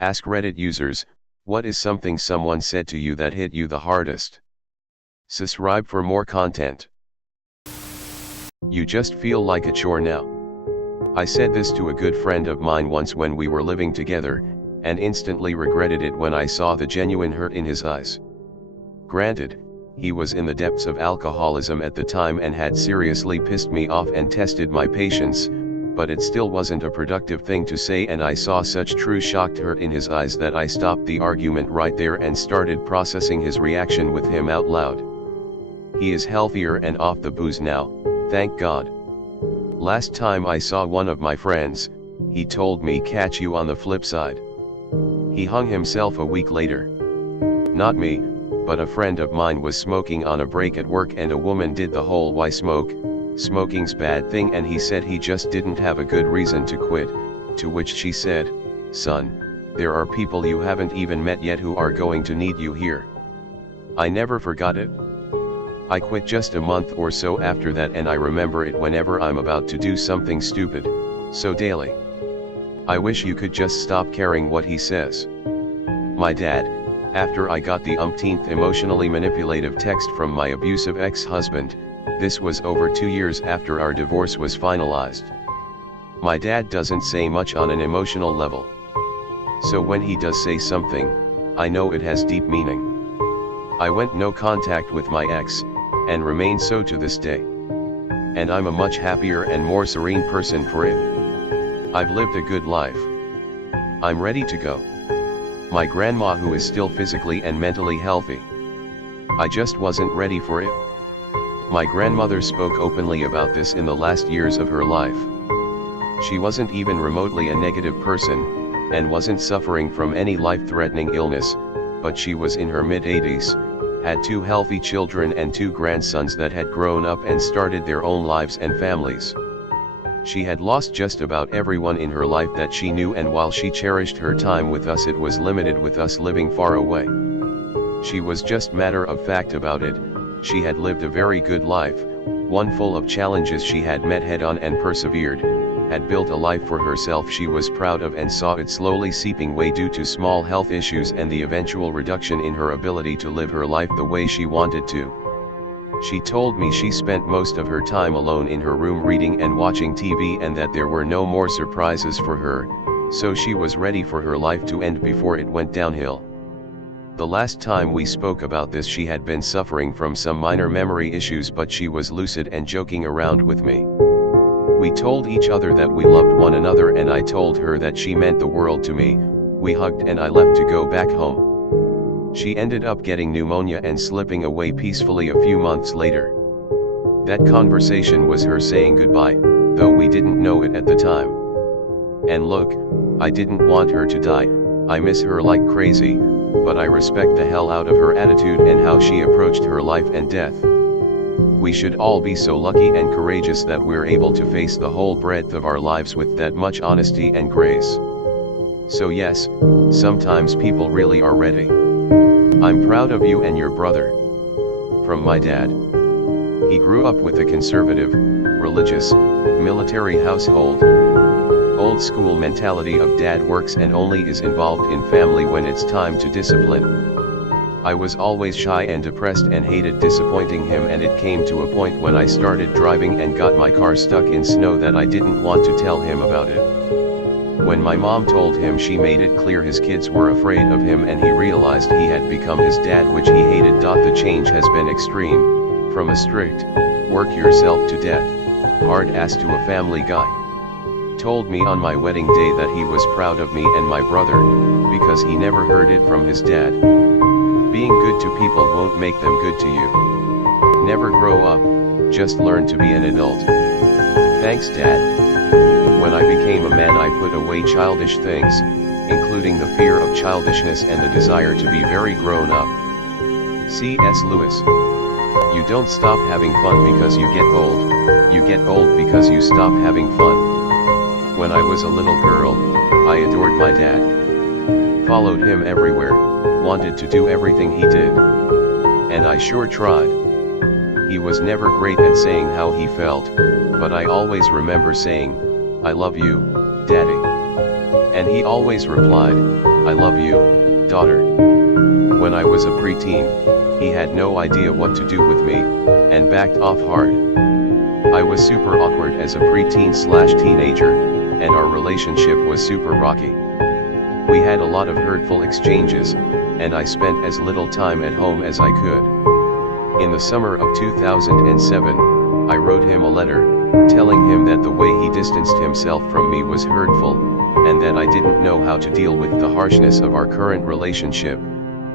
Ask Reddit users, what is something someone said to you that hit you the hardest? Subscribe for more content. You just feel like a chore now. I said this to a good friend of mine once when we were living together, and instantly regretted it when I saw the genuine hurt in his eyes. Granted, he was in the depths of alcoholism at the time and had seriously pissed me off and tested my patience, but it still wasn't a productive thing to say, and I saw such true shocked hurt in his eyes that I stopped the argument right there and started processing his reaction with him out loud. He is healthier and off the booze now, thank God. Last time I saw one of my friends, he told me catch you on the flip side. He hung himself a week later. Not me, but a friend of mine was smoking on a break at work and a woman did the whole "why smoke? Smoking's bad" thing, and he said he just didn't have a good reason to quit, to which she said, "Son, there are people you haven't even met yet who are going to need you here." I never forgot it. I quit just a month or so after that, and I remember it whenever I'm about to do something stupid, so daily. I wish you could just stop caring what he says. My dad, after I got the umpteenth emotionally manipulative text from my abusive ex-husband, this was over 2 years after our divorce was finalized. My dad doesn't say much on an emotional level. So when he does say something, I know it has deep meaning. I went no contact with my ex, and remain so to this day. And I'm a much happier and more serene person for it. I've lived a good life. I'm ready to go. My grandma, who is still physically and mentally healthy. I just wasn't ready for it. My grandmother spoke openly about this in the last years of her life. She wasn't even remotely a negative person, and wasn't suffering from any life-threatening illness, but she was in her mid-80s, had 2 healthy children and 2 grandsons that had grown up and started their own lives and families. She had lost just about everyone in her life that she knew, and while she cherished her time with us, it was limited with us living far away. She was just matter of fact about it. She had lived a very good life, one full of challenges she had met head-on and persevered, had built a life for herself she was proud of, and saw it slowly seeping away due to small health issues and the eventual reduction in her ability to live her life the way she wanted to. She told me she spent most of her time alone in her room reading and watching TV, and that there were no more surprises for her, so she was ready for her life to end before it went downhill. The last time we spoke about this, she had been suffering from some minor memory issues, but she was lucid and joking around with me. We told each other that we loved one another, and I told her that she meant the world to me. We hugged and I left to go back home. She ended up getting pneumonia and slipping away peacefully a few months later. That conversation was her saying goodbye, though we didn't know it at the time. And look, I didn't want her to die. I miss her like crazy, but I respect the hell out of her attitude and how she approached her life and death. We should all be so lucky and courageous that we're able to face the whole breadth of our lives with that much honesty and grace. So yes, sometimes people really are ready. I'm proud of you and your brother. From my dad. He grew up with a conservative, religious, military household. Old school mentality of dad works and only is involved in family when it's time to discipline. I was always shy and depressed and hated disappointing him, and it came to a point when I started driving and got my car stuck in snow that I didn't want to tell him about it. When my mom told him, she made it clear his kids were afraid of him, and he realized he had become his dad, which he hated. The change has been extreme, from a strict, work yourself to death, hard ass to a family guy. Told me on my wedding day that he was proud of me and my brother, because he never heard it from his dad. Being good to people won't make them good to you. Never grow up, just learn to be an adult. Thanks, Dad. When I became a man, I put away childish things, including the fear of childishness and the desire to be very grown up. C.S. Lewis. You don't stop having fun because you get old, you get old because you stop having fun. When I was a little girl, I adored my dad. Followed him everywhere, wanted to do everything he did. And I sure tried. He was never great at saying how he felt, but I always remember saying, "I love you, Daddy." And he always replied, I love you, daughter. When I was a preteen, he had no idea what to do with me, and backed off hard. I was super awkward as a preteen/teenager, and our relationship was super rocky. We had a lot of hurtful exchanges, and I spent as little time at home as I could. In the summer of 2007, I wrote him a letter, telling him that the way he distanced himself from me was hurtful, and that I didn't know how to deal with the harshness of our current relationship,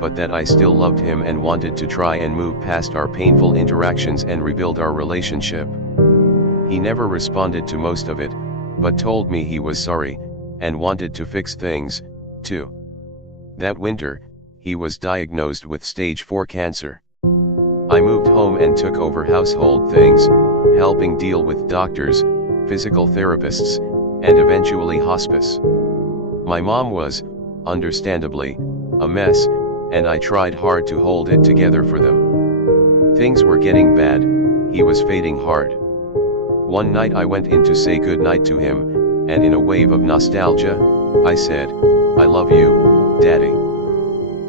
but that I still loved him and wanted to try and move past our painful interactions and rebuild our relationship. He never responded to most of it, but told me he was sorry, and wanted to fix things, too. That winter, he was diagnosed with stage 4 cancer. I moved home and took over household things, helping deal with doctors, physical therapists, and eventually hospice. My mom was, understandably, a mess, and I tried hard to hold it together for them. Things were getting bad, he was fading hard. One night I went in to say goodnight to him, and in a wave of nostalgia, I said, "I love you, Daddy."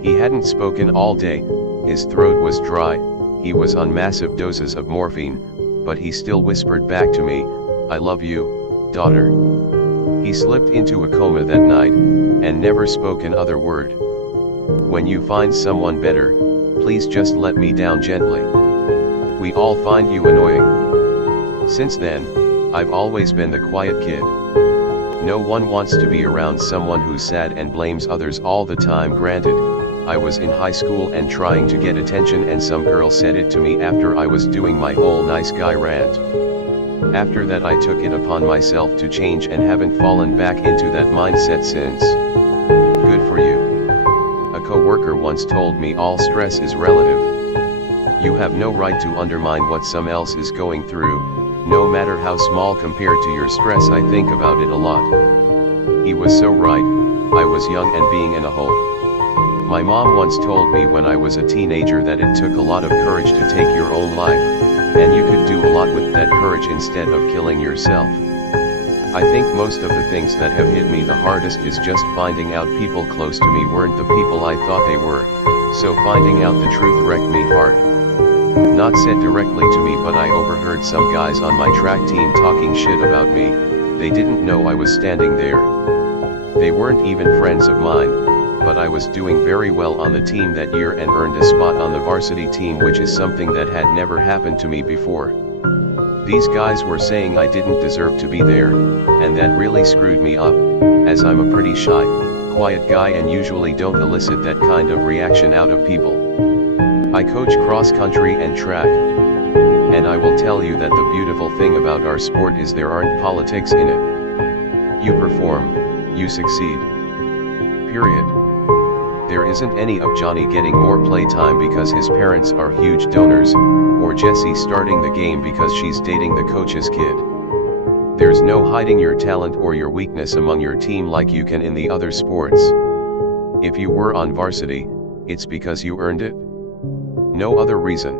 He hadn't spoken all day, his throat was dry, he was on massive doses of morphine, but he still whispered back to me, "I love you, daughter." He slipped into a coma that night, and never spoke another word. When you find someone better, please just let me down gently. We all find you annoying. Since then, I've always been the quiet kid. No one wants to be around someone who's sad and blames others all the time. Granted, I was in high school and trying to get attention, and some girl said it to me after I was doing my whole nice guy rant. After that I took it upon myself to change and haven't fallen back into that mindset since. Good for you. A coworker once told me all stress is relative. You have no right to undermine what someone else is going through, no matter how small compared to your stress. I think about it a lot. He was so right. I was young and being in a hole. My mom once told me when I was a teenager that it took a lot of courage to take your own life, and you could do a lot with that courage instead of killing yourself. I think most of the things that have hit me the hardest is just finding out people close to me weren't the people I thought they were, so finding out the truth wrecked me hard. Not said directly to me, but I overheard some guys on my track team talking shit about me. They didn't know I was standing there. They weren't even friends of mine, but I was doing very well on the team that year and earned a spot on the varsity team, which is something that had never happened to me before. These guys were saying I didn't deserve to be there, and that really screwed me up, as I'm a pretty shy, quiet guy and usually don't elicit that kind of reaction out of people. I coach cross country and track, and I will tell you that the beautiful thing about our sport is there aren't politics in it. You perform, you succeed. Period. There isn't any of Johnny getting more playtime because his parents are huge donors, or Jessie starting the game because she's dating the coach's kid. There's no hiding your talent or your weakness among your team like you can in the other sports. If you were on varsity, it's because you earned it. No other reason.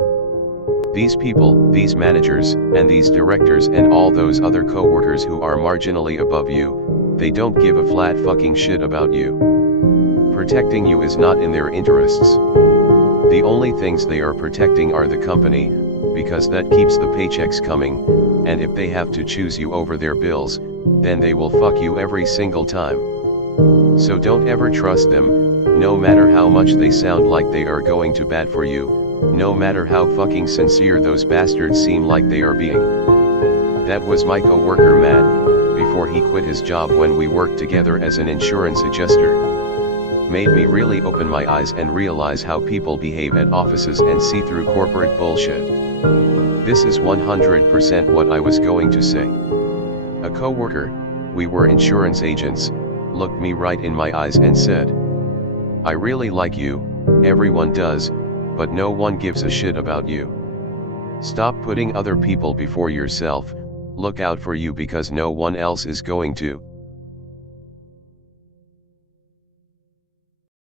These people, these managers, and these directors and all those other co-workers who are marginally above you, they don't give a flat fucking shit about you. Protecting you is not in their interests. The only things they are protecting are the company, because that keeps the paychecks coming, and if they have to choose you over their bills, then they will fuck you every single time. So don't ever trust them, no matter how much they sound like they are going to bat for you, no matter how fucking sincere those bastards seem like they are being. That was my co-worker Matt, before he quit his job when we worked together as an insurance adjuster. Made me really open my eyes and realize how people behave at offices and see through corporate bullshit. This is 100% what I was going to say. A coworker, we were insurance agents, looked me right in my eyes and said, "I really like you, everyone does, but no one gives a shit about you. Stop putting other people before yourself, look out for you because no one else is going to."